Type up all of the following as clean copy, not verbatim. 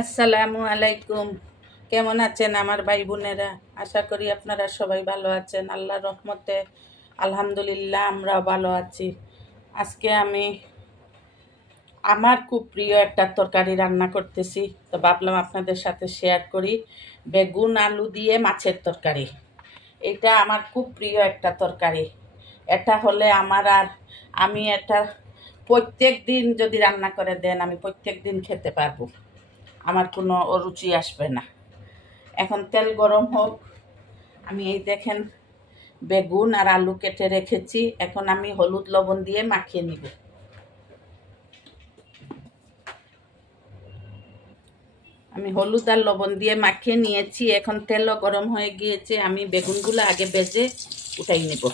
আসসালামু আলাইকুম। কেমন আছেন আমার ভাই বোনেরা? আশা করি আপনারা সবাই ভালো আছেন। আল্লাহর রহমতে আলহামদুলিল্লাহ আমরাও ভালো আছি। আজকে আমি আমার খুব প্রিয় একটা তরকারি রান্না করতেছি, তো ভাবলাম আপনাদের সাথে শেয়ার করি। বেগুন আলু দিয়ে মাছের তরকারি। এটা আমার খুব প্রিয় একটা তরকারি। এটা হলে আমি এটা প্রত্যেক দিন যদি রান্না করে দেন আমি প্রত্যেক দিন খেতে পারবো, আমার কোনো অরুচি আসবে না। এখন তেল গরম হোক। আমি এই দেখেন বেগুন আর আলু কেটে রেখেছি, এখন আমি হলুদ লবণ দিয়ে মাখিয়ে নিব। আমি হলুদ আর লবণ দিয়ে মাখিয়ে নিয়েছি, এখন তেলও গরম হয়ে গিয়েছে। আমি বেগুনগুলো আগে ভেজে উঠাই নিব।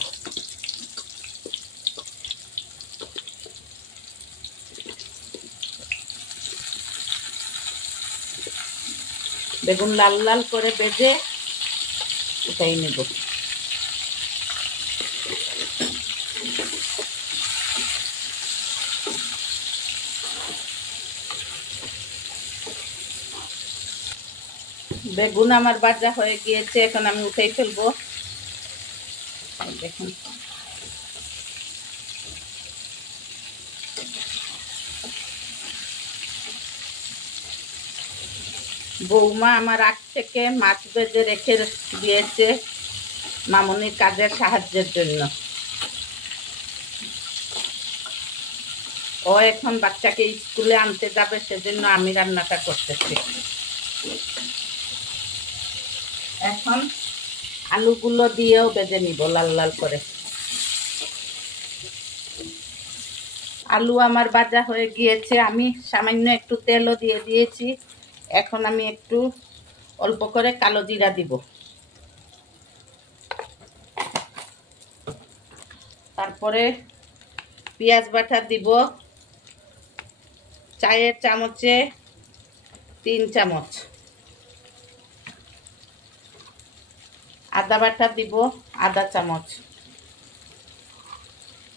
বেগুন লাল লাল করে ভেজে উঠাই নেব। বেগুন আমার ভাজা হয়ে গিয়েছে, এখন আমি উঠাই ফেলবো। দেখুন, বৌমা আমার আগ থেকে মাছ ভেজে রেখে দিয়েছে মামনির কাজের সাহায্যের জন্য। ও এখন বাচ্চাকে স্কুলে আনতে যাবে, সেজন্য আমি রান্নাটা করতেছি। এখন আলুগুলো দিয়েও ভেজে নিব লাল লাল করে। আলু আমার ভাজা হয়ে গিয়েছে, আমি সামান্য একটু তেলও দিয়ে দিয়েছি। এখন আমি একটু অল্প করে কালো জিরা দিব। তারপরে পেঁয়াজ বাটা দিব চায়ের চামচে 3 চামচ। আদা বাটা দিব আধা চামচ।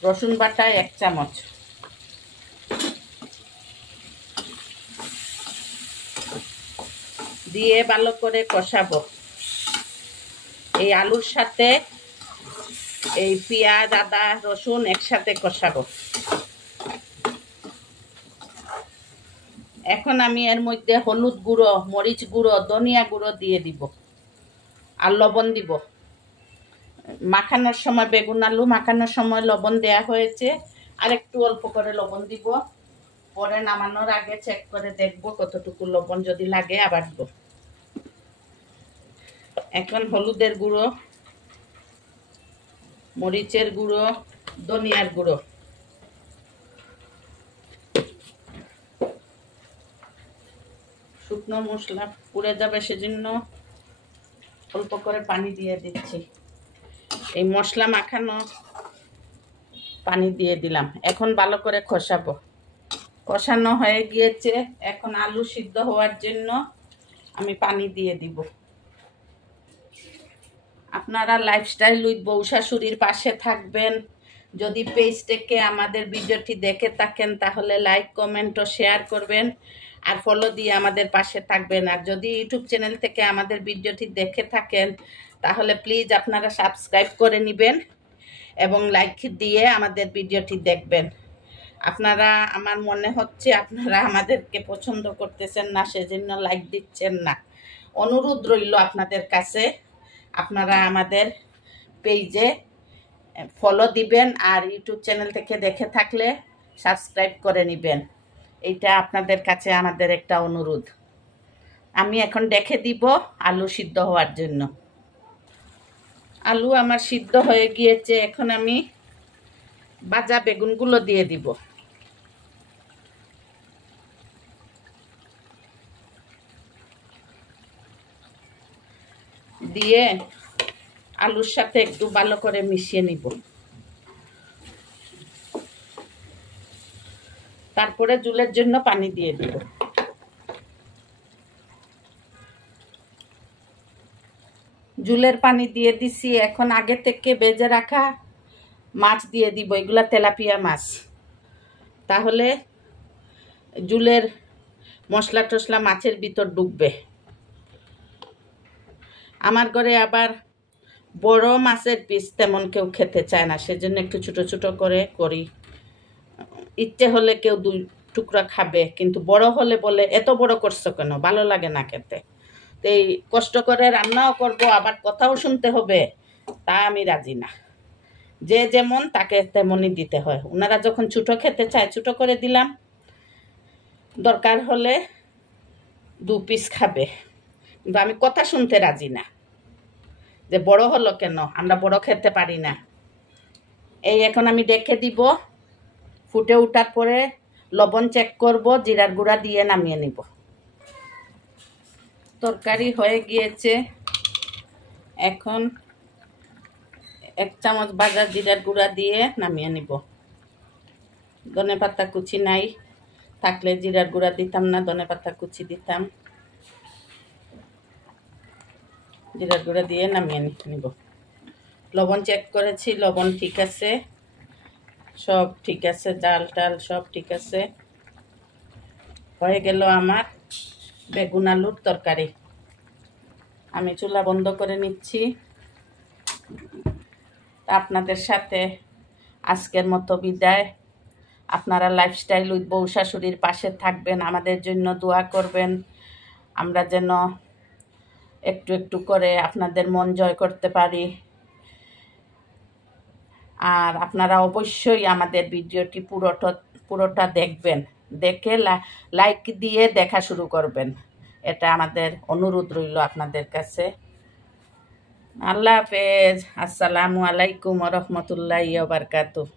রসুন বাটা 1 চামচ। দিয়ে ভালো করে কষাবো। এই আলুর সাথে এই পেঁয়াজ আদা রসুন একসাথে কষাবো। এখন আমি এর মধ্যে হলুদ গুঁড়ো, মরিচ গুঁড়ো, ধনিয়া গুঁড়ো দিয়ে দিব আর লবণ দিব। মাখানোর সময় বেগুন আলু মাখানোর সময় লবণ দেয়া হয়েছে, আর একটু অল্প করে লবণ দিব। পরে নামানোর আগে চেক করে দেখবো কতটুকু লবণ, যদি লাগে আবার দিব। এখন হলুদের গুঁড়ো, মরিচের গুঁড়ো, ধনিয়ার গুঁড়ো, শুকনো মশলা পুড়ে যাবে সেজন্য অল্প করে পানি দিয়ে দিচ্ছি। এই মশলা মাখানো পানি দিয়ে দিলাম। এখন ভালো করে কষাবো। কষানো হয়ে গিয়েছে, এখন আলু সিদ্ধ হওয়ার জন্য আমি পানি দিয়ে দিব। আপনারা লাইফস্টাইল উইথ বউ শাশুড়ির পাশে থাকবেন। যদি পেজ থেকে আমাদের ভিডিওটি দেখে থাকেন তাহলে লাইক কমেন্ট ও শেয়ার করবেন, আর ফলো দিয়ে আমাদের পাশে থাকবেন। আর যদি ইউটিউব চ্যানেল থেকে আমাদের ভিডিওটি দেখে থাকেন তাহলে প্লিজ আপনারা সাবস্ক্রাইব করে নেবেন এবং লাইক দিয়ে আমাদের ভিডিওটি দেখবেন। আপনারা, আমার মনে হচ্ছে আপনারা আমাদেরকে পছন্দ করতেছেন না, সেজন্য লাইক দিচ্ছেন না। অনুরোধ রইল আপনাদের কাছে, আপনারা আমাদের পেজে ফলো দিবেন আর ইউটিউব চ্যানেল থেকে দেখে থাকলে সাবস্ক্রাইব করে নেবেন। এইটা আপনাদের কাছে আমাদের একটা অনুরোধ। আমি এখন দেখে দিব আলু সিদ্ধ হওয়ার জন্য। আলু আমার সিদ্ধ হয়ে গিয়েছে, এখন আমি ভাজা বেগুনগুলো দিয়ে দিব। দিয়ে আলুর সাথে একটু ভালো করে মিশিয়ে নিব। তারপরে ঝোলের জন্য পানি দিয়ে দিব। ঝোলের পানি দিয়ে দিছি, এখন আগে থেকে ভেজে রাখা মাছ দিয়ে দিব। এগুলা তেলাপিয়া মাছ, তাহলে ঝোলের মশলা টশলা মাছের ভিতর ঢুকবে। আমার ঘরে আবার বড় মাছের পিস তেমন কেউ খেতে চায় না, সেজন্য একটু ছোটো ছোটো করে করি। ইচ্ছে হলে কেউ 2 টুকরা খাবে, কিন্তু বড় হলে বলে এত বড় করছো কেন, ভালো লাগে না খেতে। তো এই কষ্ট করে রান্নাও করব, আবার কথাও শুনতে হবে, তা আমি রাজি না। যে যেমন তাকে তেমনই দিতে হয়। ওনারা যখন ছোটো খেতে চায় ছোটো করে দিলাম, দরকার হলে 2 পিস খাবে, কিন্তু আমি কথা শুনতে রাজি না যে বড় হলো কেন, আমরা বড় খেতে পারি না। এই এখন আমি ডেকে দিব, ফুটে ওঠার পরে লবণ চেক করব, জিরার গুঁড়া দিয়ে নামিয়ে নিব। তরকারি হয়ে গিয়েছে, এখন 1 চামচ ভাজা জিরার গুঁড়া দিয়ে নামিয়ে নিব। ধনেপাতা কুচি নাই, থাকলে জিরার গুঁড়া দিতাম না, ধনেপাতা কুচি দিতাম। জিরার গুঁড়া দিয়ে নামিয়ে নিব। লবণ চেক করেছি, লবণ ঠিক আছে, সব ঠিক আছে, ডাল টাল সব ঠিক আছে। হয়ে গেল আমার বেগুন আলুর তরকারি। আমি চুলা বন্ধ করে নিচ্ছি। আপনাদের সাথে আজকের মতো বিদায়। আপনারা লাইফস্টাইল উইথ বউ শাশুড়ির পাশে থাকবেন, আমাদের জন্য দোয়া করবেন, আমরা যেন একটু একটু করে আপনাদের মন জয় করতে পারি। আর আপনারা অবশ্যই আমাদের ভিডিওটি পুরোটা দেখবেন, দেখে লাইক দিয়ে দেখা শুরু করবেন, এটা আমাদের অনুরোধ রইল আপনাদের কাছে। আল্লাহ হাফেজ। আসসালামু আলাইকুম ওয়া রাহমাতুল্লাহি ওয়া বারাকাতুহু।